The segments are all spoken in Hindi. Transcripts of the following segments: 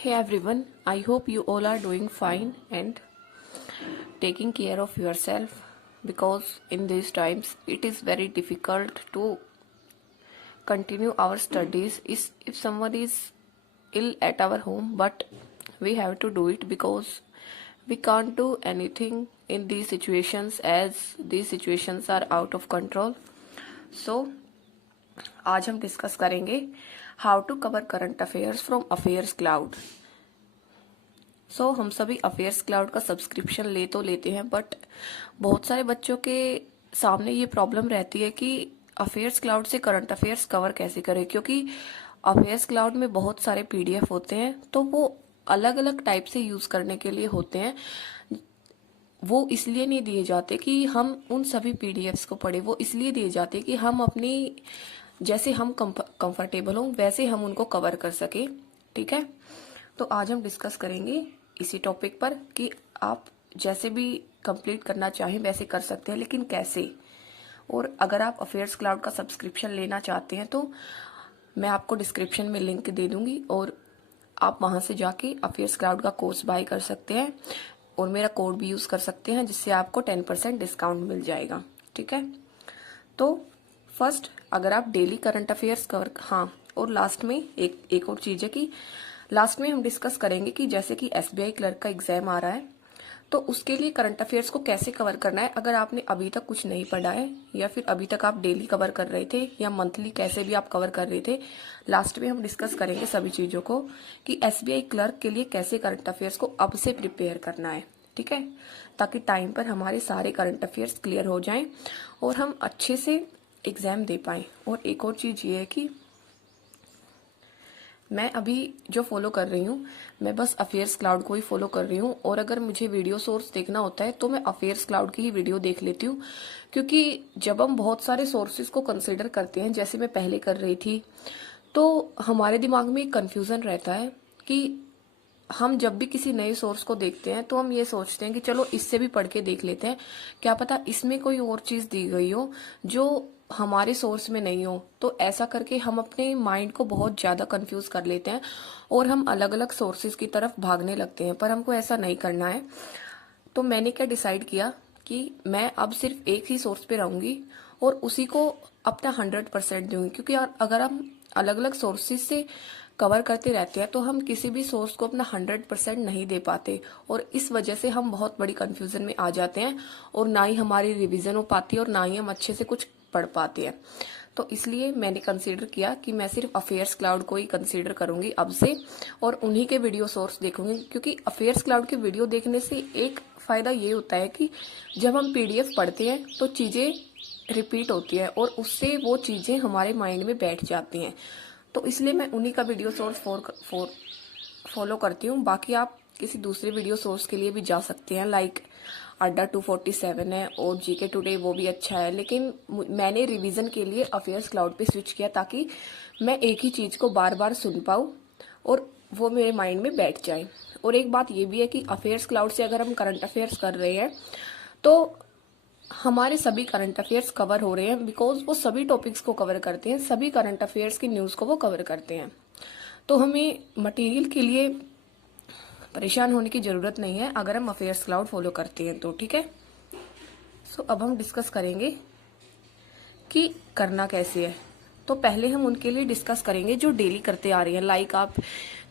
Hey everyone, I hope you all are doing fine and taking care of yourself because in these times it is very difficult to continue our studies if someone is ill at our home, but we have to do it because we can't do anything in these situations as these situations are out of control. So आज हम डिस्कस करेंगे how to cover current affairs from affairs cloud. हम सभी अफेयर्स क्लाउड का सब्सक्रिप्शन ले तो लेते हैं, बट बहुत सारे बच्चों के सामने ये प्रॉब्लम रहती है कि अफेयर्स क्लाउड से करंट अफेयर्स कवर कैसे करें, क्योंकि अफेयर्स क्लाउड में बहुत सारे पीडीएफ होते हैं तो वो अलग अलग टाइप से यूज करने के लिए होते हैं। वो इसलिए नहीं दिए जाते कि हम उन सभी पीडीएफ्स को पढ़े, वो इसलिए दिए जाते कि हम अपनी जैसे हम कंफर्टेबल हों वैसे हम उनको कवर कर सके। ठीक है, तो आज हम डिस्कस करेंगे इसी टॉपिक पर कि आप जैसे भी कंप्लीट करना चाहें वैसे कर सकते हैं, लेकिन कैसे। और अगर आप अफेयर्स क्लाउड का सब्सक्रिप्शन लेना चाहते हैं तो मैं आपको डिस्क्रिप्शन में लिंक दे दूंगी और आप वहां से जाके अफेयर्स क्लाउड का कोर्स बाय कर सकते हैं और मेरा कोड भी यूज कर सकते हैं, जिससे आपको 10% डिस्काउंट मिल जाएगा। ठीक है, तो फर्स्ट अगर आप डेली करंट अफेयर्स कवर, हाँ, और लास्ट में एक और चीज है कि लास्ट में हम डिस्कस करेंगे कि जैसे कि एसबीआई क्लर्क का एग्जाम आ रहा है तो उसके लिए करंट अफेयर्स को कैसे कवर करना है। अगर आपने अभी तक कुछ नहीं पढ़ा है या फिर अभी तक आप डेली कवर कर रहे थे या मंथली कैसे भी आप कवर कर रहे थे, लास्ट में हम डिस्कस करेंगे सभी चीजों को कि एसबीआई क्लर्क के लिए कैसे करंट अफेयर्स को अब से प्रिपेयर करना है। ठीक है, ताकि टाइम पर हमारे सारे करंट अफेयर्स क्लियर हो जाएं और हम अच्छे से एग्जाम दे पाए। और एक और चीज ये है कि मैं अभी जो फॉलो कर रही हूँ, मैं बस अफेयर्स क्लाउड को ही फॉलो कर रही हूँ, और अगर मुझे वीडियो सोर्स देखना होता है तो मैं अफेयर्स क्लाउड की ही वीडियो देख लेती हूँ। क्योंकि जब हम बहुत सारे सोर्सेज को कंसिडर करते हैं, जैसे मैं पहले कर रही थी, तो हमारे दिमाग में एक कंफ्यूजन रहता है कि हम जब भी किसी नए सोर्स को देखते हैं तो हम ये सोचते हैं कि चलो इससे भी पढ़ के देख लेते हैं, क्या पता इसमें कोई और चीज दी गई हो जो हमारे सोर्स में नहीं हो। तो ऐसा करके हम अपने माइंड को बहुत ज्यादा कंफ्यूज कर लेते हैं और हम अलग अलग सोर्सेज की तरफ भागने लगते हैं, पर हमको ऐसा नहीं करना है। तो मैंने क्या डिसाइड किया कि मैं अब सिर्फ एक ही सोर्स पे रहूंगी और उसी को अपना 100% दूंगी, क्योंकि अगर हम अलग अलग सोर्सेज से कवर करते रहते हैं तो हम किसी भी सोर्स को अपना 100% नहीं दे पाते, और इस वजह से हम बहुत बड़ी कंफ्यूजन में आ जाते हैं और ना ही हमारी रिवीजन हो पाती है और ना ही हम अच्छे से कुछ पढ़ पाते हैं। तो इसलिए मैंने कंसीडर किया कि मैं सिर्फ अफेयर्स क्लाउड को ही कंसीडर करूंगी अब से और उन्हीं के वीडियो सोर्स देखूंगी, क्योंकि अफेयर्स क्लाउड के वीडियो देखने से एक फायदा ये होता है कि जब हम पीडीएफ पढ़ते हैं तो चीजें रिपीट होती है और उससे वो चीजें हमारे माइंड में बैठ जाती हैं। तो इसलिए मैं उन्हीं का वीडियो सोर्स फॉलो करती हूँ। बाकी आप किसी दूसरे वीडियो सोर्स के लिए भी जा सकते हैं, लाइक अड्डा 247 है और जीके टुडे, वो भी अच्छा है, लेकिन मैंने रिवीजन के लिए अफेयर्स क्लाउड पे स्विच किया ताकि मैं एक ही चीज को बार बार सुन पाऊँ और वो मेरे माइंड में बैठ जाए। और एक बात ये भी है कि अफेयर्स क्लाउड से अगर हम करंट अफेयर्स कर रहे हैं तो हमारे सभी करंट अफेयर्स कवर हो रहे हैं, बिकॉज वो सभी टॉपिक्स को कवर करते हैं, सभी करंट अफेयर्स की न्यूज को वो कवर करते हैं। तो हमें मटेरियल के लिए परेशान होने की जरूरत नहीं है अगर हम अफेयर्स क्लाउड फॉलो करते हैं तो। ठीक है, अब हम डिस्कस करेंगे कि करना कैसे है। तो पहले हम उनके लिए डिस्कस करेंगे जो डेली करते आ रहे हैं, लाइक आप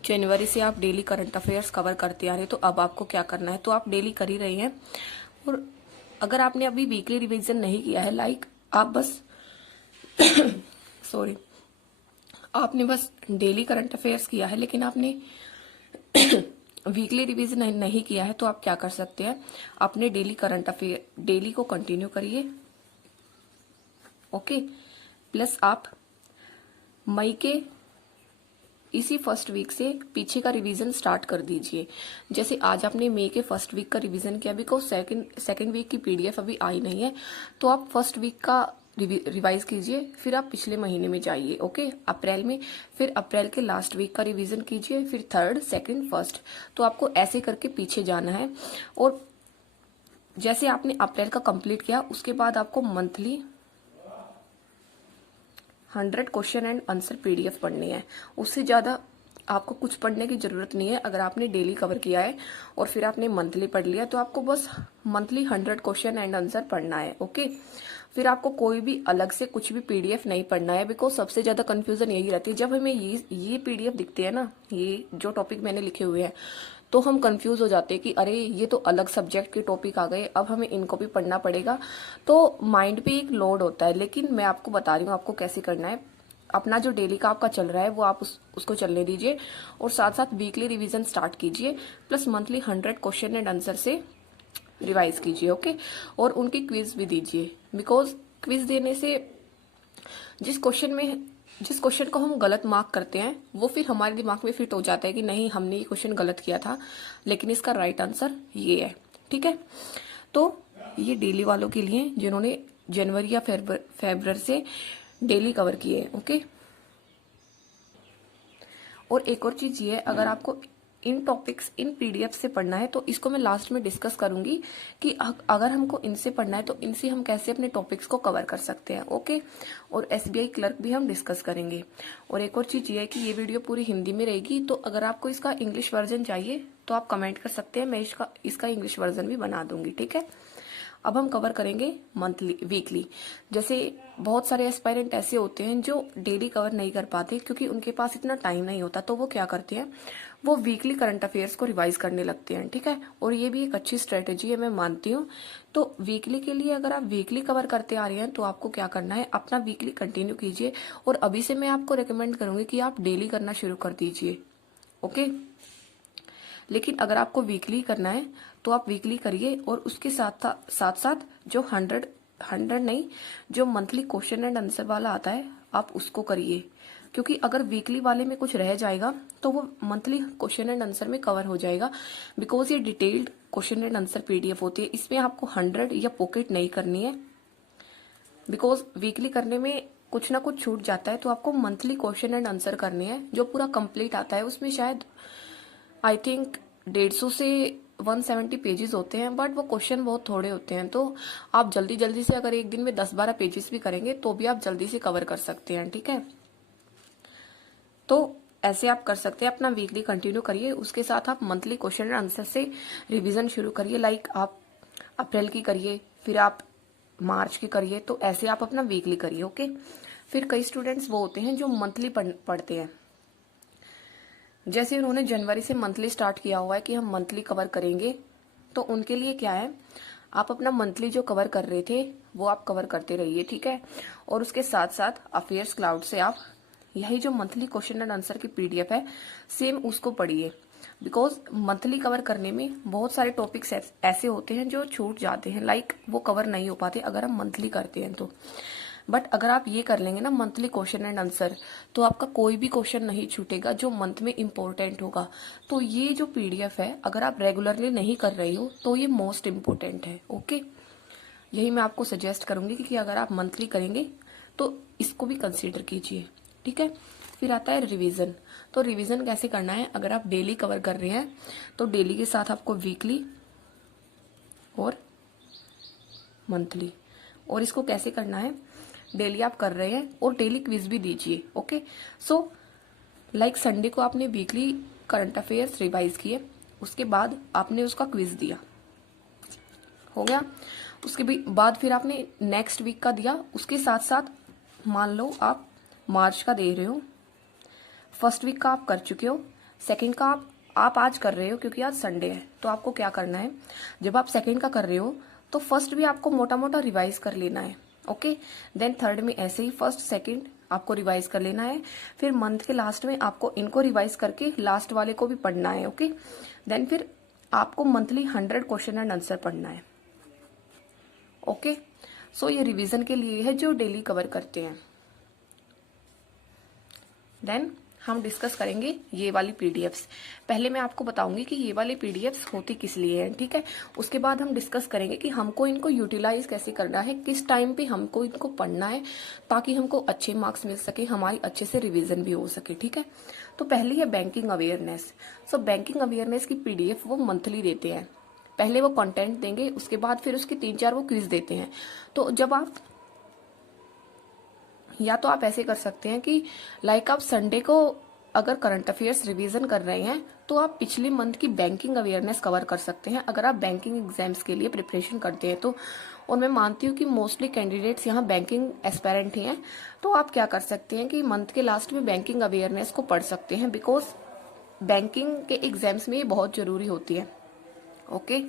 जनवरी से आप डेली करंट अफेयर्स कवर करते आ रहे हैं, तो अब आपको क्या करना है। तो आप डेली कर ही रहे हैं, और अगर आपने अभी वीकली रिवीजन नहीं किया है, लाइक आप बस सॉरी, आपने बस डेली करंट अफेयर्स किया है लेकिन आपने वीकली रिवीजन नहीं किया है, तो आप क्या कर सकते हैं, अपने डेली करंट अफेयर डेली को कंटिन्यू करिए। ओके, प्लस आप मई के इसी फर्स्ट वीक से पीछे का रिवीजन स्टार्ट कर दीजिए। जैसे आज आपने मई के फर्स्ट वीक का रिवीजन किया, बिकॉज सेकंड वीक की पीडीएफ अभी आई नहीं है, तो आप फर्स्ट वीक का रिवाइज कीजिए, फिर आप पिछले महीने में जाइए। ओके, अप्रैल में, फिर अप्रैल के लास्ट वीक का रिवीजन कीजिए, फिर थर्ड, सेकंड, फर्स्ट। तो आपको ऐसे करके पीछे जाना है। और जैसे आपने अप्रैल का कंप्लीट किया उसके बाद आपको monthly 100 question and answer PDF पढ़नी है। उससे ज्यादा आपको कुछ पढ़ने की जरूरत नहीं है। अगर आपने डेली कवर किया है और फिर आपने मंथली पढ़ लिया तो आपको बस मंथली 100 क्वेश्चन एंड आंसर पढ़ना है। ओके, फिर आपको कोई भी अलग से कुछ भी पीडीएफ नहीं पढ़ना है, बिकॉज सबसे ज्यादा कंफ्यूजन यही रहती है जब हमें ये पीडीएफ दिखते हैं ना, ये जो टॉपिक मैंने लिखे हुए हैं, तो हम कंफ्यूज हो जाते हैं कि अरे ये तो अलग सब्जेक्ट के टॉपिक आ गए, अब हमें इनको भी पढ़ना पड़ेगा, तो माइंड पे एक लोड होता है। लेकिन मैं आपको बता रही हूँ आपको कैसे करना है। अपना जो डेली का आपका चल रहा है वो आप उसको चलने दीजिए और साथ साथ वीकली रिवीजन स्टार्ट कीजिए, plus monthly 100 question and answer से रिवाइज कीजिए। ओके, और उनकी क्विज भी दीजिए, बिकॉज क्विज देने से जिस क्वेश्चन को हम गलत मार्क करते हैं वो फिर हमारे दिमाग में फिट हो जाता है कि नहीं, हमने ये क्वेश्चन गलत किया था लेकिन इसका राइट आंसर ये है। ठीक है, तो ये डेली वालों के लिए जिन्होंने जनवरी या फरवरी से डेली कवर किए। ओके, और एक और चीज ये है, अगर आपको इन टॉपिक्स इन पीडीएफ से पढ़ना है तो इसको मैं लास्ट में डिस्कस करूंगी कि अगर हमको इनसे पढ़ना है तो इनसे हम कैसे अपने टॉपिक्स को कवर कर सकते हैं। ओके, और एसबीआई क्लर्क भी हम डिस्कस करेंगे। और एक और चीज ये है कि ये वीडियो पूरी हिंदी में रहेगी, तो अगर आपको इसका इंग्लिश वर्जन चाहिए तो आप कमेंट कर सकते हैं, मैं इसका इंग्लिश वर्जन भी बना दूंगी। ठीक है, अब हम कवर करेंगे मंथली वीकली। जैसे बहुत सारे एस्पायरेंट ऐसे होते हैं जो डेली कवर नहीं कर पाते क्योंकि उनके पास इतना टाइम नहीं होता, तो वो क्या करते हैं, वो वीकली करंट अफेयर्स को रिवाइज करने लगते हैं। ठीक है, और ये भी एक अच्छी स्ट्रेटेजी है, मैं मानती हूँ। तो वीकली के लिए अगर आप वीकली कवर करते आ रहे हैं तो आपको क्या करना है, अपना वीकली कंटिन्यू कीजिए। और अभी से मैं आपको रिकमेंड करूंगी कि आप डेली करना शुरू कर दीजिए। ओके, लेकिन अगर आपको वीकली करना है तो आप वीकली करिए और उसके साथ साथ जो 100 नहीं, जो मंथली क्वेश्चन एंड आंसर वाला आता है आप उसको करिए, क्योंकि अगर वीकली वाले में कुछ रह जाएगा तो वो मंथली क्वेश्चन एंड आंसर में कवर हो जाएगा। बिकॉज ये detailed question and answer PDF होती है, इसमें आपको 100 या पॉकेट नहीं करनी है। बिकॉज वीकली करने में कुछ ना कुछ छूट जाता है, तो आपको मंथली क्वेश्चन एंड आंसर करने हैं जो पूरा कंप्लीट आता है। उसमें शायद आई थिंक 150 से 170 पेजेस होते हैं, बट वो क्वेश्चन बहुत थोड़े होते हैं, तो आप जल्दी जल्दी से अगर एक दिन में 10-12 पेजेस भी करेंगे तो भी आप जल्दी से कवर कर सकते हैं। ठीक है, तो ऐसे आप कर सकते हैं, अपना वीकली कंटिन्यू करिए, उसके साथ आप मंथली क्वेश्चन एंड आंसर से रिवीजन शुरू करिए। लाइक आप अप्रैल की करिए, फिर आप मार्च की करिए, तो ऐसे आप अपना वीकली करिए। ओके, फिर कई स्टूडेंट्स वो होते हैं जो मंथली पढ़ते हैं, जैसे उन्होंने जनवरी से मंथली स्टार्ट किया हुआ है कि हम मंथली कवर करेंगे, तो उनके लिए क्या है, आप अपना मंथली जो कवर कर रहे थे वो आप कवर करते रहिए। ठीक है, और उसके साथ साथ अफेयर्स क्लाउड से आप यही जो मंथली क्वेश्चन एंड आंसर की पीडीएफ है सेम उसको पढ़िए। बिकॉज मंथली कवर करने में बहुत सारे टॉपिक्स ऐसे होते हैं जो छूट जाते हैं, लाइक वो कवर नहीं हो पाते अगर हम मंथली करते हैं तो। बट अगर आप ये कर लेंगे ना मंथली क्वेश्चन एंड आंसर, तो आपका कोई भी क्वेश्चन नहीं छूटेगा जो मंथ में इम्पोर्टेंट होगा। तो ये जो पीडीएफ है अगर आप रेगुलरली नहीं कर रही हो तो ये मोस्ट इम्पोर्टेंट है। ओके, यही मैं आपको सजेस्ट करूंगी कि अगर आप मंथली करेंगे तो इसको भी कंसीडर कीजिए। ठीक है, फिर आता है रिवीजन। तो रिवीजन कैसे करना है, अगर आप डेली कवर कर रहे हैं तो डेली के साथ आपको वीकली और मंथली, और इसको कैसे करना है, डेली आप कर रहे हैं और डेली क्विज भी दीजिए। ओके, सो लाइक संडे को आपने वीकली करंट अफेयर्स रिवाइज किए, उसके बाद आपने उसका क्विज दिया, हो गया। उसके बाद फिर आपने नेक्स्ट वीक का दिया, उसके साथ साथ मान लो आप मार्च का दे रहे हो, फर्स्ट वीक का आप कर चुके हो, सेकंड का आप आज कर रहे हो क्योंकि आज संडे है। तो आपको क्या करना है, जब आप सेकंड का कर रहे हो तो फर्स्ट भी आपको मोटा मोटा रिवाइज कर लेना है। ओके, देन थर्ड में ऐसे ही फर्स्ट सेकंड आपको रिवाइज कर लेना है, फिर मंथ के लास्ट में आपको इनको रिवाइज करके लास्ट वाले को भी पढ़ना है। ओके, देन फिर आपको मंथली 100 क्वेश्चन एंड आंसर पढ़ना है। ओके, सो ये रिवीजन के लिए है जो डेली कवर करते हैं। देन हम डिस्कस करेंगे ये वाली पीडीएफ्स। पहले मैं आपको बताऊंगी कि ये वाली पीडीएफ्स होती किस लिए हैं। ठीक है, उसके बाद हम डिस्कस करेंगे कि हमको इनको यूटिलाइज कैसे करना है, किस टाइम पे हमको इनको पढ़ना है ताकि हमको अच्छे मार्क्स मिल सके, हमारी अच्छे से रिवीजन भी हो सके। ठीक है, तो पहली है बैंकिंग अवेयरनेस। सो बैंकिंग अवेयरनेस की पीडीएफ वो मंथली देते हैं, पहले वो कंटेंट देंगे, उसके बाद फिर उसके 3-4 वो क्विज देते हैं। तो जब आप या तो आप ऐसे कर सकते हैं कि लाइक आप संडे को अगर करंट अफेयर्स रिवीजन कर रहे हैं तो आप पिछले मंथ की बैंकिंग अवेयरनेस कवर कर सकते हैं। अगर आप बैंकिंग एग्जाम्स के लिए प्रिपरेशन करते हैं तो, और मैं मानती हूँ कि मोस्टली कैंडिडेट्स यहाँ बैंकिंग एस्पायरेंट ही हैं, तो आप क्या कर सकते हैं कि मंथ के लास्ट में बैंकिंग अवेयरनेस को पढ़ सकते हैं, बिकॉज बैंकिंग के एग्जाम्स में ये बहुत जरूरी होती है। ओके,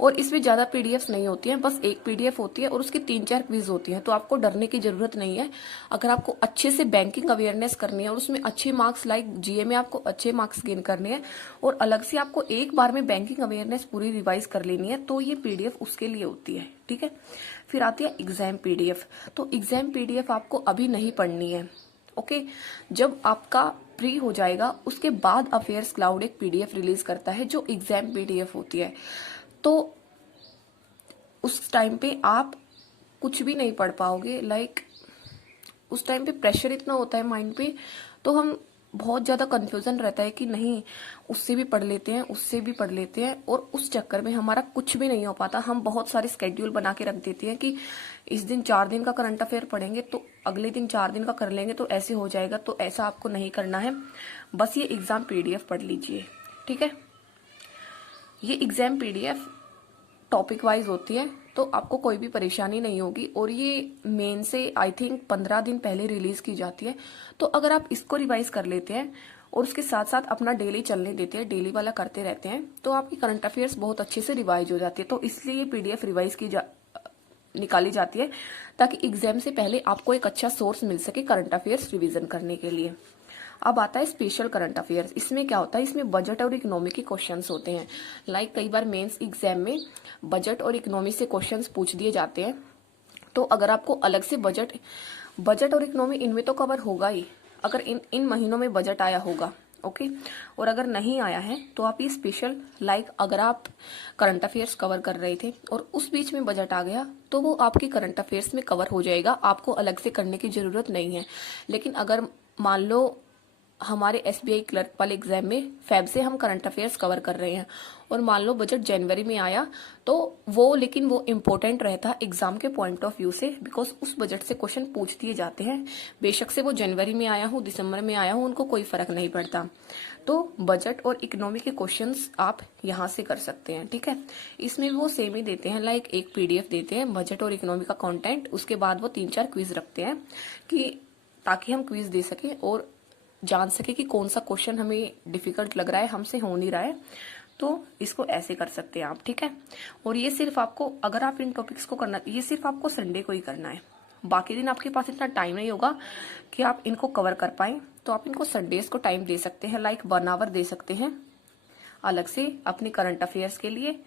और इसमें ज्यादा पीडीएफ्स नहीं होती हैं, बस एक पीडीएफ होती है और उसकी 3-4 क्विज होती हैं, तो आपको डरने की जरूरत नहीं है। अगर आपको अच्छे से बैंकिंग अवेयरनेस करनी है और उसमें अच्छे मार्क्स, लाइक जीए में आपको अच्छे मार्क्स गेन करने हैं और अलग से आपको एक बार में बैंकिंग अवेयरनेस पूरी रिवाइज कर लेनी है, तो ये पीडीएफ उसके लिए होती है। ठीक है, फिर आती है एग्जाम पीडीएफ। तो एग्जाम पीडीएफ आपको अभी नहीं पढ़नी है। ओके, जब आपका प्री हो जाएगा उसके बाद अफेयर्स क्लाउड एक पीडीएफ रिलीज करता है जो एग्जाम पीडीएफ होती है। तो उस टाइम पे आप कुछ भी नहीं पढ़ पाओगे, लाइक उस टाइम पे प्रेशर इतना होता है माइंड पे, तो हम बहुत ज्यादा कंफ्यूजन रहता है कि नहीं उससे भी पढ़ लेते हैं, उससे भी पढ़ लेते हैं, और उस चक्कर में हमारा कुछ भी नहीं हो पाता। हम बहुत सारे स्केड्यूल बना के रख देते हैं कि इस दिन 4 दिन का करंट अफेयर पढ़ेंगे तो अगले दिन 4 दिन का कर लेंगे तो ऐसे हो जाएगा। तो ऐसा आपको नहीं करना है, बस ये एग्जाम पीडीएफ पढ़ लीजिए। ठीक है, ये एग्जाम पीडीएफ टॉपिक वाइज होती है, तो आपको कोई भी परेशानी नहीं होगी, और ये मेन से आई थिंक 15 दिन पहले रिलीज की जाती है। तो अगर आप इसको रिवाइज कर लेते हैं और उसके साथ साथ अपना डेली चलने देते हैं, डेली वाला करते रहते हैं, तो आपकी करंट अफेयर्स बहुत अच्छे से रिवाइज हो जाती है। तो इसलिए पीडीएफ रिवाइज निकाली जाती है ताकि एग्जाम से पहले आपको एक अच्छा सोर्स मिल सके करंट अफेयर्स रिवीजन करने के लिए। अब आता है स्पेशल करंट अफेयर्स। इसमें क्या होता है, इसमें बजट और इकोनॉमी के क्वेश्चंस होते हैं। लाइक कई बार मेंस एग्जाम में बजट और इकोनॉमी से क्वेश्चंस पूछ दिए जाते हैं, तो अगर आपको अलग से बजट और इकोनॉमी इनमें तो कवर होगा ही, अगर इन महीनों में बजट आया होगा। ओके, और अगर नहीं आया है तो आप ये स्पेशल, लाइक अगर आप करंट अफेयर्स कवर कर रहे थे और उस बीच में बजट आ गया तो वो आपके करंट अफेयर्स में कवर हो जाएगा, आपको अलग से करने की जरूरत नहीं है। लेकिन अगर मान लो हमारे एसबीआई क्लर्क वाले एग्जाम में फेब से हम करंट अफेयर्स कवर कर रहे हैं और मान लो बजट जनवरी में आया, तो लेकिन वो इम्पोर्टेंट रहता है एग्जाम के पॉइंट ऑफ व्यू से, बिकॉज उस बजट से क्वेश्चन पूछ दिए जाते हैं। बेशक से वो जनवरी में आया हो, दिसंबर में आया हो, उनको कोई फर्क नहीं पड़ता। तो बजट और इकोनॉमी के क्वेश्चंस आप यहाँ से कर सकते हैं। ठीक है, इसमें वो सेम ही देते हैं, लाइक एक पीडीएफ देते हैं बजट और इकोनॉमी का कॉन्टेंट, उसके बाद वो 3-4 क्विज रखते हैं कि ताकि हम क्विज दे सके और जान सके कि कौन सा क्वेश्चन हमें डिफिकल्ट लग रहा है, हमसे हो नहीं रहा है, तो इसको ऐसे कर सकते हैं आप। ठीक है, और ये सिर्फ आपको, अगर आप इन टॉपिक्स को करना, ये सिर्फ आपको संडे को ही करना है, बाकी दिन आपके पास इतना टाइम नहीं होगा कि आप इनको कवर कर पाए, तो आप इनको संडेज को टाइम दे सकते हैं, लाइक 1 आवर दे सकते हैं अलग से अपने करंट अफेयर्स के लिए।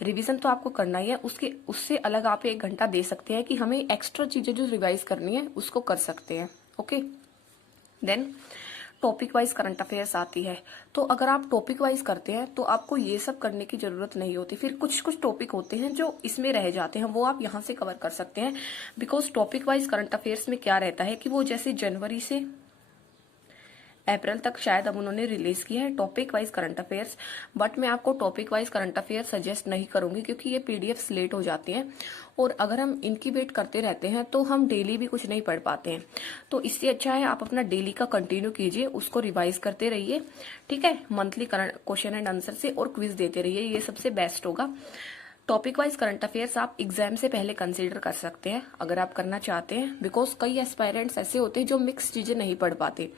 रिवीजन तो आपको करना ही है, उससे अलग आप 1 घंटा दे सकते हैं कि हमें एक्स्ट्रा चीजें जो रिवाइज करनी है उसको कर सकते हैं। Okay, then topic wise current affairs आती है। तो अगर आप टॉपिक वाइज करते हैं तो आपको ये सब करने की जरूरत नहीं होती। फिर कुछ टॉपिक होते हैं जो इसमें रह जाते हैं, वो आप यहाँ से कवर कर सकते हैं, because topic wise current affairs में क्या रहता है कि वो जैसे जनवरी से अप्रैल तक शायद अब उन्होंने रिलीज किया है topic wise current affairs, but मैं आपको topic wise current affairs suggest नहीं करूंगी क्योंकि ये पीडीएफ लेट हो जाती हैं, और अगर हम इनकी वेट करते रहते हैं तो हम डेली भी कुछ नहीं पढ़ पाते हैं। तो इससे अच्छा है आप अपना डेली का कंटिन्यू कीजिए, उसको रिवाइज करते रहिए। ठीक है, मंथली क्वेश्चन एंड आंसर से और क्विज देते रहिए, ये सबसे बेस्ट होगा। टॉपिक वाइज करंट अफेयर्स आप एग्जाम से पहले कंसीडर कर सकते हैं अगर आप करना चाहते हैं, बिकॉज कई एस्पायरेंट्स ऐसे होते हैं जो मिक्स चीजें नहीं पढ़ पाते,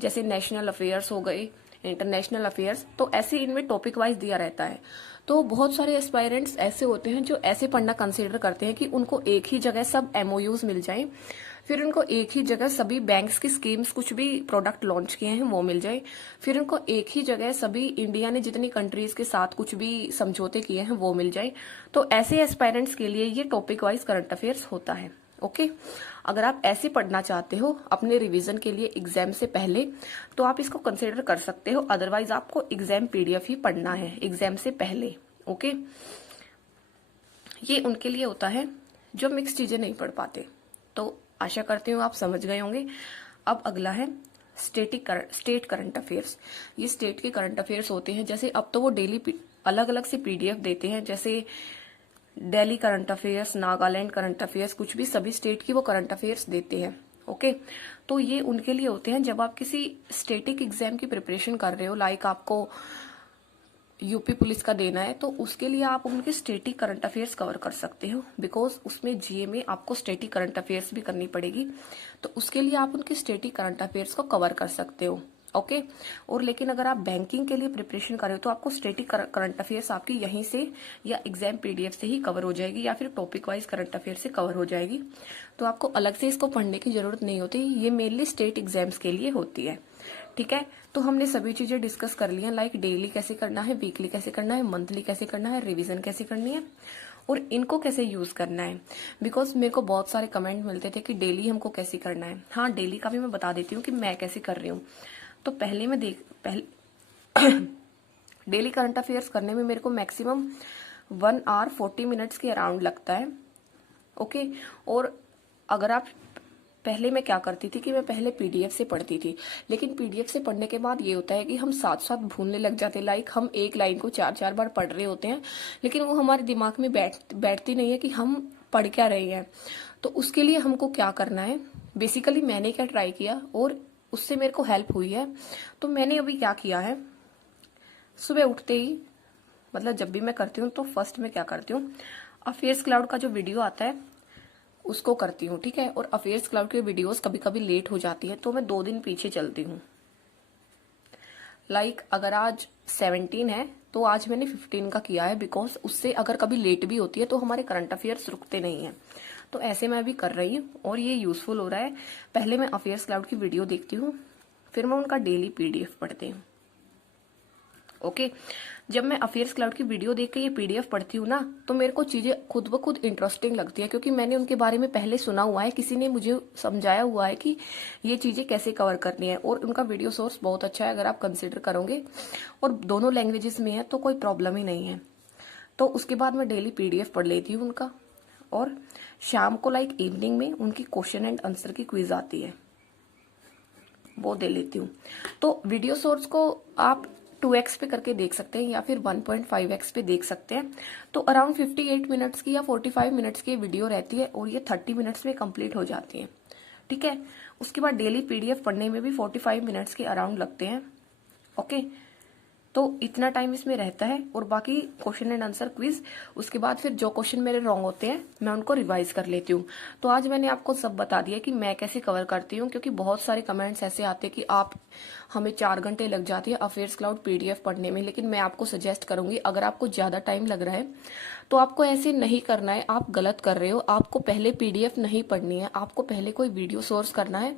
जैसे नेशनल अफेयर्स हो गए, इंटरनेशनल अफेयर्स, तो ऐसे इनमें टॉपिक वाइज दिया रहता है। तो बहुत सारे एस्पायरेंट्स ऐसे होते हैं जो ऐसे पढ़ना कंसीडर करते हैं कि उनको एक ही जगह सब एमओयूज मिल जाए, फिर उनको एक ही जगह सभी बैंक्स की स्कीम्स, कुछ भी प्रोडक्ट लॉन्च किए हैं वो मिल जाए, फिर उनको एक ही जगह सभी इंडिया ने जितनी कंट्रीज के साथ कुछ भी समझौते किए हैं वो मिल जाए। तो ऐसे एस्पायरेंट्स के लिए ये टॉपिक वाइज करंट अफेयर्स होता है। ओके, अगर आप ऐसे पढ़ना चाहते हो अपने रिवीजन के लिए एग्जाम से पहले तो आप इसको कंसिडर कर सकते हो, अदरवाइज आपको एग्जाम पीडीएफ ही पढ़ना है एग्जाम से पहले। ओके, ये उनके लिए होता है जो मिक्स चीजें नहीं पढ़ पाते। तो आशा करती हूँ आप समझ गए होंगे। अब अगला है स्टेट करंट अफेयर्स। ये स्टेट के करंट अफेयर्स होते हैं, जैसे अब तो वो डेली अलग अलग से पीडीएफ देते हैं, जैसे Delhi current affairs, Nagaland current affairs, कुछ भी सभी स्टेट की वो करंट अफेयर्स देते हैं। ओके। तो ये उनके लिए होते हैं जब आप किसी स्टेटिक एग्जाम की प्रिपरेशन कर रहे हो, लाइक आपको यूपी पुलिस का देना है, तो उसके लिए आप उनके स्टेटिक करंट अफेयर्स कवर कर सकते हो, बिकॉज उसमें जीए में आपको स्टेटिक करंट अफेयर्स भी करनी पड़ेगी। तो उसके लिए आप उनके स्टेटिक करंट अफेयर्स को कवर कर सकते हो। ओके। और लेकिन अगर आप बैंकिंग के लिए प्रिपरेशन कर रहे हो तो आपको स्टेटिक करंट अफेयर्स आपकी यहीं से या एग्जाम पीडीएफ से ही कवर हो जाएगी, या फिर टॉपिक वाइज करंट अफेयर से कवर हो जाएगी। तो आपको अलग से इसको पढ़ने की जरूरत नहीं होती, ये मेनली स्टेट एग्जाम्स के लिए होती है। ठीक है। तो हमने सभी चीजें डिस्कस कर ली हैं, लाइक डेली कैसे करना है, वीकली कैसे करना है, मंथली कैसे करना है, रिवीजन कैसे करनी है, और इनको कैसे यूज करना है। बिकॉज मेरे को बहुत सारे कमेंट मिलते थे कि डेली हमको कैसे करना है। हाँ, डेली का भी मैं बता देती हूँ कि मैं कैसे कर रही हूँ। तो पहले डेली करंट अफेयर्स करने में मेरे को मैक्सिमम 1 आवर 40 मिनट्स के अराउंड लगता है। ओके। और अगर आप पहले मैं क्या करती थी कि मैं पहले पीडीएफ से पढ़ती थी, लेकिन पीडीएफ से पढ़ने के बाद ये होता है कि हम साथ साथ भूलने लग जाते हैं, लाइक हम एक लाइन को 4-4 बार पढ़ रहे होते हैं, लेकिन वो हमारे दिमाग में बैठती नहीं है कि हम पढ़ क्या रहे हैं। तो उसके लिए हमको क्या करना है, बेसिकली मैंने क्या ट्राई किया और उससे मेरे को हेल्प हुई है। तो मैंने अभी क्या किया है, सुबह उठते ही, मतलब जब भी मैं करती हूँ तो फर्स्ट में क्या करती हूँ, अफेयर्स क्लाउड का जो वीडियो आता है उसको करती हूँ। ठीक है। और अफेयर्स क्लाउड की वीडियोस कभी कभी लेट हो जाती है, तो मैं 2 दिन पीछे चलती हूँ। लाइक अगर आज 17 है तो आज मैंने 15 का किया है, बिकॉज उससे अगर कभी लेट भी होती है तो हमारे करंट अफेयर्स रुकते नहीं है। तो ऐसे मैं अभी कर रही हूँ और ये यूजफुल हो रहा है। पहले मैं अफेयर्स क्लाउड की वीडियो देखती हूँ, फिर मैं उनका डेली पीडीएफ पढ़ती हूँ। ओके। जब मैं अफेयर्स क्लाउड की वीडियो देख के ये पीडीएफ पढ़ती हूँ ना, तो मेरे को चीजें खुद ब खुद इंटरेस्टिंग लगती है, क्योंकि मैंने उनके बारे में पहले सुना हुआ है, किसी ने मुझे समझाया हुआ है कि ये चीजें कैसे कवर करनी है। और उनका वीडियो सोर्स बहुत अच्छा है, अगर आप कंसिडर करोगे, और दोनों लैंग्वेजेस में है तो कोई प्रॉब्लम ही नहीं है। तो उसके बाद मैं डेली पीडीएफ पढ़ लेती हूँ उनका, और शाम को लाइक इवनिंग में उनकी क्वेश्चन एंड आंसर की क्विज आती है, वो दे लेती हूँ। तो वीडियो सोर्स को आप 2x पे करके देख सकते हैं या फिर 1.5x पे देख सकते हैं। तो अराउंड 58 मिनट्स की या 45 मिनट्स की वीडियो रहती है और ये 30 मिनट्स में कंप्लीट हो जाती है। ठीक है। उसके बाद डेली पीडीएफ पढ़ने में भी 45 मिनट्स के अराउंड लगते हैं। ओके। तो इतना टाइम इसमें रहता है, और बाकी क्वेश्चन एंड आंसर क्विज, उसके बाद फिर जो क्वेश्चन मेरे रॉन्ग होते हैं मैं उनको रिवाइज कर लेती हूँ। तो आज मैंने आपको सब बता दिया कि मैं कैसे कवर करती हूँ, क्योंकि बहुत सारे कमेंट्स ऐसे आते हैं कि आप हमें 4 घंटे लग जाती है अफेयर्स क्लाउड पीडीएफ पढ़ने में। लेकिन मैं आपको सजेस्ट करूंगी, अगर आपको ज्यादा टाइम लग रहा है तो आपको ऐसे नहीं करना है, आप गलत कर रहे हो। आपको पहले पीडीएफ नहीं पढ़नी है, आपको पहले कोई वीडियो सोर्स करना है,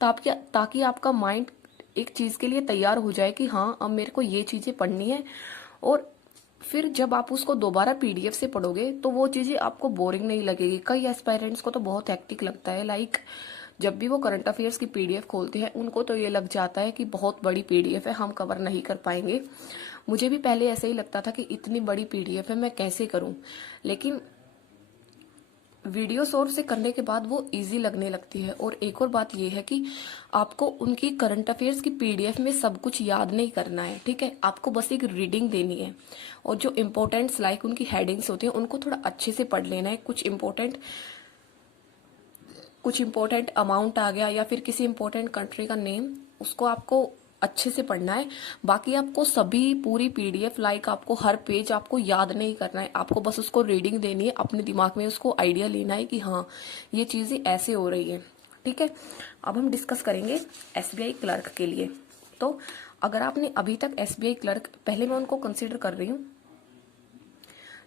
ताकि आपका माइंड एक चीज के लिए तैयार हो जाए कि हाँ अब मेरे को ये चीजें पढ़नी है। और फिर जब आप उसको दोबारा पीडीएफ से पढ़ोगे तो वो चीजें आपको बोरिंग नहीं लगेगी। कई एस्पायरेंट्स को तो बहुत हेक्टिक लगता है, लाइक जब भी वो करंट अफेयर्स की पीडीएफ खोलते हैं उनको तो ये लग जाता है कि बहुत बड़ी पीडीएफ है, हम कवर नहीं कर पाएंगे। मुझे भी पहले ऐसे ही लगता था कि इतनी बड़ी पीडीएफ है, मैं कैसे करूं। लेकिन वीडियो सोर्स से करने के बाद वो इजी लगने लगती है। और एक और बात ये है कि आपको उनकी करंट अफेयर्स की पीडीएफ में सब कुछ याद नहीं करना है। ठीक है। आपको बस एक रीडिंग देनी है, और जो इम्पोर्टेंट्स लाइक उनकी हेडिंग्स होती हैं उनको थोड़ा अच्छे से पढ़ लेना है। कुछ इम्पोर्टेंट अमाउंट आ गया या फिर किसी इम्पोर्टेंट कंट्री का नेम, उसको आपको अच्छे से पढ़ना है। बाकी आपको सभी पूरी पीडीएफ लाइक आपको हर पेज आपको याद नहीं करना है, आपको बस उसको रीडिंग देनी है, अपने दिमाग में उसको आइडिया लेना है कि हाँ ये चीजें ऐसे हो रही है। ठीक है। अब हम डिस्कस करेंगे एसबीआई क्लर्क के लिए। तो अगर आपने अभी तक एसबीआई क्लर्क, पहले मैं उनको कंसिडर कर रही हूँ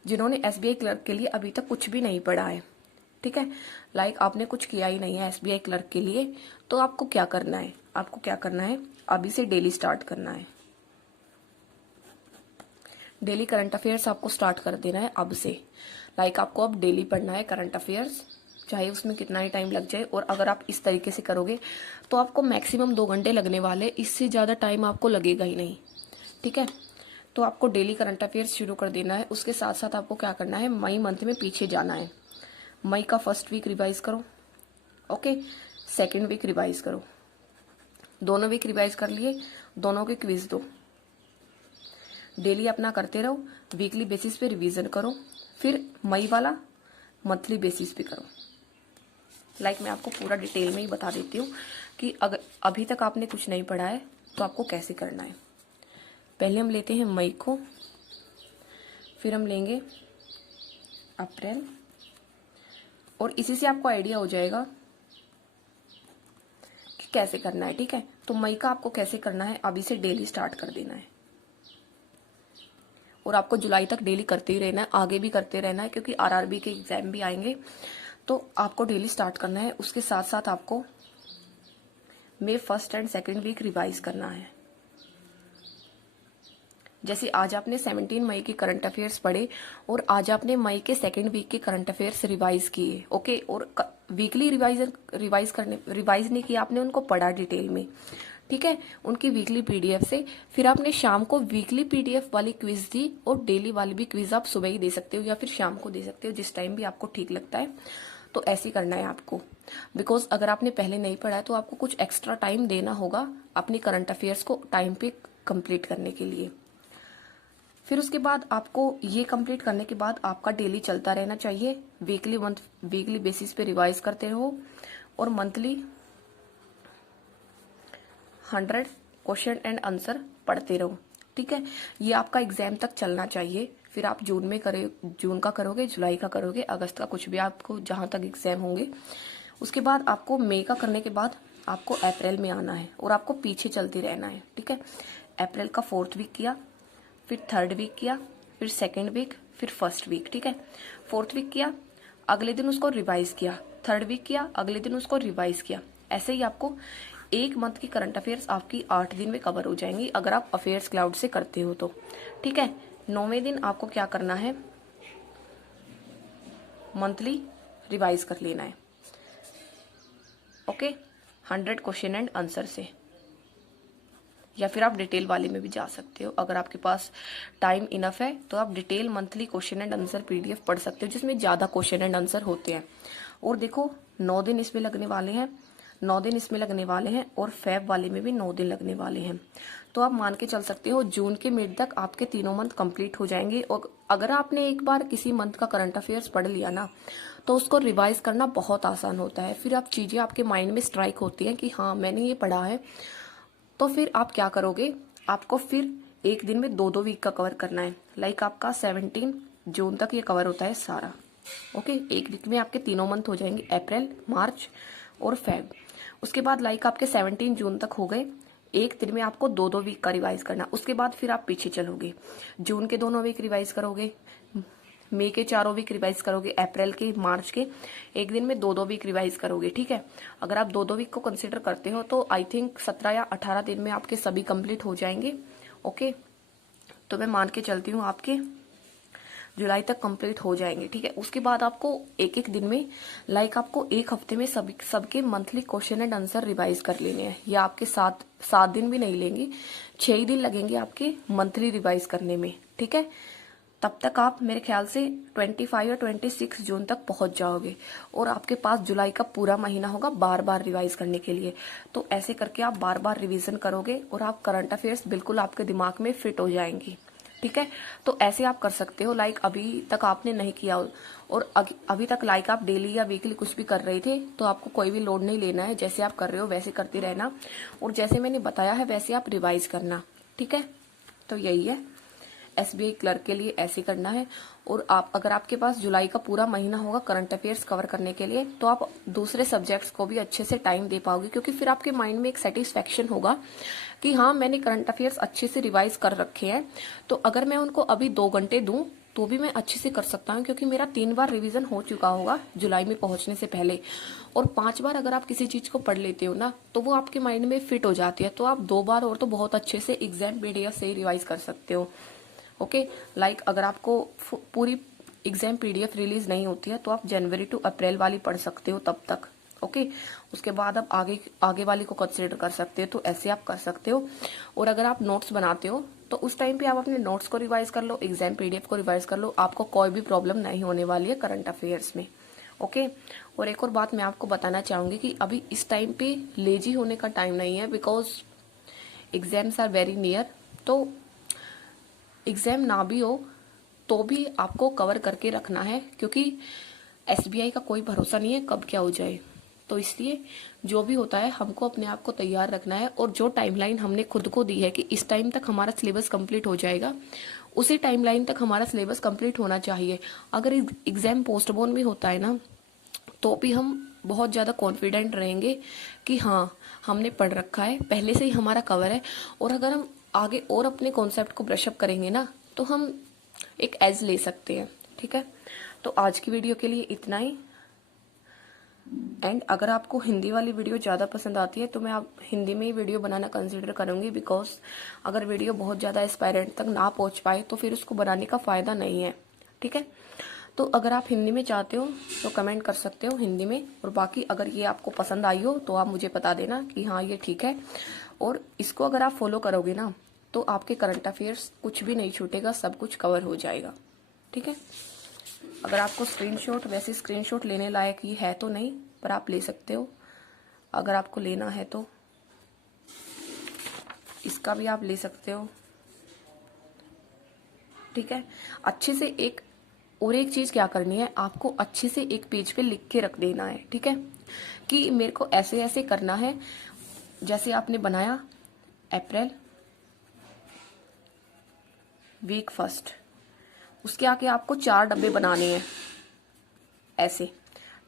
जिन्होंने एसबीआई क्लर्क के लिए अभी तक कुछ भी नहीं पढ़ा है। ठीक है। लाइक आपने कुछ किया ही नहीं है एसबीआई क्लर्क के लिए, तो आपको क्या करना है, अभी से डेली स्टार्ट करना है। डेली करंट अफेयर्स आपको स्टार्ट कर देना है अब से। लाइक आपको अब डेली पढ़ना है करंट अफेयर्स, चाहे उसमें कितना ही टाइम लग जाए। और अगर आप इस तरीके से करोगे तो आपको मैक्सिमम 2 घंटे लगने वाले, इससे ज्यादा टाइम आपको लगेगा ही नहीं। ठीक है। तो आपको डेली करंट अफेयर्स शुरू कर देना है। उसके साथ साथ आपको क्या करना है, मई मंथ में पीछे जाना है। मई का फर्स्ट वीक रिवाइज करो। ओके। सेकेंड वीक रिवाइज करो। दोनों वीक रिवाइज कर लिए, दोनों के क्विज दो। डेली अपना करते रहो, वीकली बेसिस पे रिवीजन करो, फिर मई वाला मंथली बेसिस पे करो। लाइक मैं आपको पूरा डिटेल में ही बता देती हूँ कि अगर अभी तक आपने कुछ नहीं पढ़ा है तो आपको कैसे करना है। पहले हम लेते हैं मई को, फिर हम लेंगे अप्रैल, और इसी से आपको आइडिया हो जाएगा कि कैसे करना है। ठीक है, तो मई का आपको कैसे करना है, अभी से डेली स्टार्ट कर देना है और आपको जुलाई तक डेली करते ही रहना है, आगे भी करते रहना है, क्योंकि आरआरबी के एग्जाम भी आएंगे तो आपको डेली स्टार्ट करना है। उसके साथ साथ आपको मई first and second week revise करना है। जैसे आज आपने 17 मई के करंट अफेयर्स पढ़े और आज आपने मई के सेकेंड वीक के करंट अफेयर्स रिवाइज किए। ओके, और वीकली रिवाइज नहीं किया आपने, उनको पढ़ा डिटेल में। ठीक है, उनकी वीकली पीडीएफ से। फिर आपने शाम को वीकली पीडीएफ वाली क्विज दी और डेली वाली भी क्विज आप सुबह ही दे सकते हो या फिर शाम को दे सकते हो, जिस टाइम भी आपको ठीक लगता है। तो ऐसे ही करना है आपको, बिकॉज अगर आपने पहले नहीं पढ़ा है तो आपको कुछ एक्स्ट्रा टाइम देना होगा अपनी करंट अफेयर्स को टाइम पे कंप्लीट करने के लिए। फिर उसके बाद आपको ये कंप्लीट करने के बाद आपका डेली चलता रहना चाहिए। वीकली बेसिस पे रिवाइज करते रहो और मंथली 100 क्वेश्चन एंड आंसर पढ़ते रहो। ठीक है, ये आपका एग्जाम तक चलना चाहिए। फिर आप जून का करोगे, जुलाई का करोगे, अगस्त का, कुछ भी आपको जहां तक एग्जाम होंगे। उसके बाद आपको मई का करने के बाद आपको अप्रैल में आना है और आपको पीछे चलते रहना है। ठीक है, अप्रैल का 4th वीक किया, फिर 3rd वीक किया, फिर 2nd वीक, फिर 1st वीक। ठीक है, 4th वीक किया, अगले दिन उसको रिवाइज किया, 3rd वीक किया, अगले दिन उसको रिवाइज किया। ऐसे ही आपको एक मंथ की करंट अफेयर्स आपकी 8 दिन में कवर हो जाएंगी अगर आप अफेयर्स क्लाउड से करते हो तो। ठीक है, 9वें दिन आपको क्या करना है, मंथली रिवाइज कर लेना है। ओके, 100 क्वेश्चन एंड आंसर से, या फिर आप डिटेल वाले में भी जा सकते हो। अगर आपके पास टाइम इनफ है तो आप detail monthly question and answer PDF पढ़ सकते हो, जिसमें ज्यादा क्वेश्चन एंड आंसर होते हैं। और देखो 9 दिन इसमें लगने वाले हैं, 9 दिन इसमें लगने वाले हैं, और फेब वाले में भी 9 दिन लगने वाले हैं। तो आप मान के चल सकते हो जून के मिड तक आपके तीनों मंथ कंप्लीट हो जाएंगे। और अगर आपने एक बार किसी मंथ का करंट अफेयर्स पढ़ लिया ना तो उसको रिवाइज करना बहुत आसान होता है। फिर आप चीजें आपके माइंड में स्ट्राइक होती हैं कि हाँ मैंने ये पढ़ा है। तो फिर आप क्या करोगे, आपको फिर एक दिन में 2-2 वीक का कवर करना है। लाइक आपका 17 जून तक ये कवर होता है सारा। ओके, एक वीक में आपके तीनों मंथ हो जाएंगे, अप्रैल, मार्च और फेब। उसके बाद लाइक आपके 17 जून तक हो गए, एक दिन में आपको 2-2 वीक का रिवाइज करना। उसके बाद फिर आप पीछे चलोगे, जून के दोनों वीक रिवाइज करोगे, मई के 4 वीक रिवाइज करोगे, अप्रैल के, मार्च के एक दिन में 2-2 वीक रिवाइज करोगे। ठीक है, अगर आप 2-2 वीक को कंसिडर करते हो तो आई थिंक 17 या 18 दिन में आपके सभी कंप्लीट हो जाएंगे। ओके, तो मैं मान के चलती हूँ आपके जुलाई तक कंप्लीट हो जाएंगे। ठीक है, उसके बाद आपको एक एक दिन में लाइक आपको एक हफ्ते में सबके monthly question and answer revise कर लेने हैं। या आपके 7 दिन भी नहीं लेंगे, 6 ही दिन लगेंगे आपके मंथली रिवाइज करने में। ठीक है, तब तक आप मेरे ख्याल से 25 या 26 जून तक पहुंच जाओगे और आपके पास जुलाई का पूरा महीना होगा बार बार रिवाइज करने के लिए। तो ऐसे करके आप बार बार रिवीजन करोगे और आप करंट अफेयर्स बिल्कुल आपके दिमाग में फिट हो जाएंगी। ठीक है, तो ऐसे आप कर सकते हो। लाइक अभी तक आपने नहीं किया और अभी तक लाइक आप डेली या वीकली कुछ भी कर रहे थे तो आपको कोई भी लोड नहीं लेना है। जैसे आप कर रहे हो वैसे करते रहना और जैसे मैंने बताया है वैसे आप रिवाइज करना। ठीक है, तो यही है, एसबीआई क्लर्क के लिए ऐसे करना है। और आप अगर आपके पास जुलाई का पूरा महीना होगा करंट अफेयर्स कवर करने के लिए तो आप दूसरे सब्जेक्ट्स को भी अच्छे से टाइम दे पाओगे, क्योंकि फिर आपके माइंड में एक सेटिस्फेक्शन होगा कि हाँ मैंने करंट अफेयर्स अच्छे से रिवाइज कर रखे हैं, तो अगर मैं उनको अभी 2 घंटे दूं तो भी मैं अच्छे से कर सकता हूँ, क्योंकि मेरा 3 बार रिवीजन हो चुका होगा जुलाई में पहुंचने से पहले। और 5 बार अगर आप किसी चीज को पढ़ लेते हो ना तो वो आपके माइंड में फिट हो जाती है, तो आप 2 बार और तो बहुत अच्छे से एग्जाम पीडीएफ से रिवाइज कर सकते हो। ओके, लाइक अगर आपको पूरी एग्जाम पीडीएफ रिलीज नहीं होती है तो आप जनवरी टू अप्रैल वाली पढ़ सकते हो तब तक। ओके, उसके बाद आप आगे वाली को कंसिडर कर सकते हो। तो ऐसे आप कर सकते हो। और अगर आप नोट्स बनाते हो तो उस टाइम पे आप अपने नोट्स को रिवाइज कर लो, एग्जाम पीडीएफ को रिवाइज कर लो, आपको कोई भी प्रॉब्लम नहीं होने वाली है करंट अफेयर्स में। ओके, और एक और बात मैं आपको बताना चाहूंगी कि अभी इस टाइम पे लेजी होने का टाइम नहीं है, because exams are very near. तो एग्जाम ना भी हो तो भी आपको कवर करके रखना है, क्योंकि एसबीआई का कोई भरोसा नहीं है कब क्या हो जाए। तो इसलिए जो भी होता है हमको अपने आप को तैयार रखना है, और जो टाइमलाइन हमने खुद को दी है कि इस टाइम तक हमारा सिलेबस कंप्लीट हो जाएगा, उसी टाइमलाइन तक हमारा सिलेबस कंप्लीट होना चाहिए। अगर एग्जाम पोस्टपोन भी होता है ना, तो भी हम बहुत ज़्यादा कॉन्फिडेंट रहेंगे कि हाँ हमने पढ़ रखा है, पहले से ही हमारा कवर है। और अगर हम आगे और अपने कॉन्सेप्ट को ब्रशअप करेंगे ना, तो हम एक एज ले सकते हैं। ठीक है, तो आज की वीडियो के लिए इतना ही। एंड अगर आपको हिंदी वाली वीडियो ज़्यादा पसंद आती है तो मैं आप हिंदी में ही वीडियो बनाना कंसिडर करूँगी, बिकॉज अगर वीडियो बहुत ज़्यादा एस्पायरेंट तक ना पहुँच पाए तो फिर उसको बनाने का फ़ायदा नहीं है। ठीक है, तो अगर आप हिंदी में चाहते हो तो कमेंट कर सकते हो हिंदी में, और बाकी अगर ये आपको पसंद आई हो तो आप मुझे बता देना कि हाँ ये ठीक है। और इसको अगर आप फॉलो करोगे ना, तो आपके करंट अफेयर्स कुछ भी नहीं छूटेगा, सब कुछ कवर हो जाएगा। ठीक है, अगर आपको स्क्रीनशॉट, वैसे स्क्रीनशॉट लेने लायक ये है तो नहीं, पर आप ले सकते हो अगर आपको लेना है तो। इसका भी आप ले सकते हो। ठीक है, अच्छे से एक चीज क्या करनी है, आपको अच्छे से एक पेज पे लिख के रख देना है। ठीक है, कि मेरे को ऐसे ऐसे करना है। जैसे आपने बनाया अप्रैल वीक फर्स्ट, उसके आगे आपको 4 डब्बे बनाने हैं ऐसे।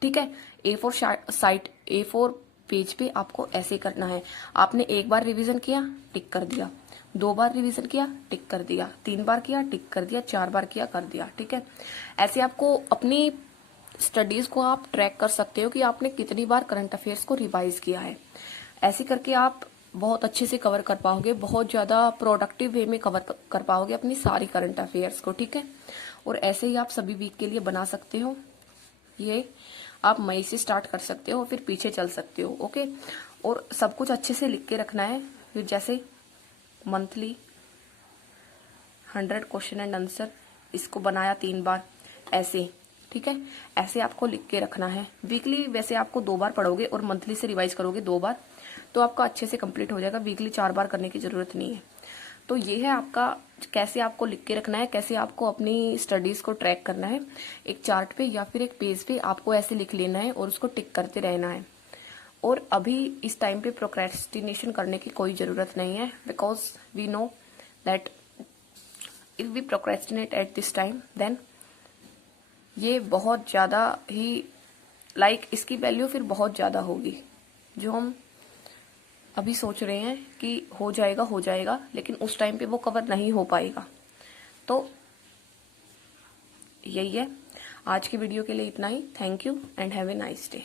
ठीक है, A4 पेज पे आपको ऐसे करना है। आपने एक बार रिवीजन किया, टिक कर दिया, 2 बार रिवीजन किया, टिक कर दिया, 3 बार किया, टिक कर दिया, 4 बार किया, कर दिया। ठीक है, ऐसे आपको अपनी स्टडीज को आप ट्रैक कर सकते हो कि आपने कितनी बार करंट अफेयर्स को रिवाइज किया है। ऐसे करके आप बहुत अच्छे से कवर कर पाओगे, बहुत ज्यादा प्रोडक्टिव वे में कवर कर पाओगे अपनी सारी करंट अफेयर्स को। ठीक है, और ऐसे ही आप सभी वीक के लिए बना सकते हो। ये आप मई से स्टार्ट कर सकते हो, फिर पीछे चल सकते हो। ओके, और सब कुछ अच्छे से लिख के रखना है। फिर जैसे मंथली 100 क्वेश्चन एंड आंसर, इसको बनाया 3 बार ऐसे। ठीक है, ऐसे आपको लिख के रखना है। वीकली वैसे आपको 2 बार पढ़ोगे और मंथली से रिवाइज करोगे 2 बार, तो आपका अच्छे से कंप्लीट हो जाएगा। वीकली 4 बार करने की जरूरत नहीं है। तो ये है आपका, कैसे आपको लिख के रखना है, कैसे आपको अपनी स्टडीज को ट्रैक करना है। एक चार्ट पे या फिर एक पेज पे आपको ऐसे लिख लेना है और उसको टिक करते रहना है। और अभी इस टाइम पे प्रोक्रेस्टिनेशन करने की कोई जरूरत नहीं है, because we know that if we procrastinate at this time, then ये बहुत ज्यादा ही इसकी वैल्यू फिर बहुत ज्यादा होगी। जो हम अभी सोच रहे हैं कि हो जाएगा, लेकिन उस टाइम पे वो कवर नहीं हो पाएगा। तो यही है आज की वीडियो के लिए इतना ही। Thank you and have a nice day.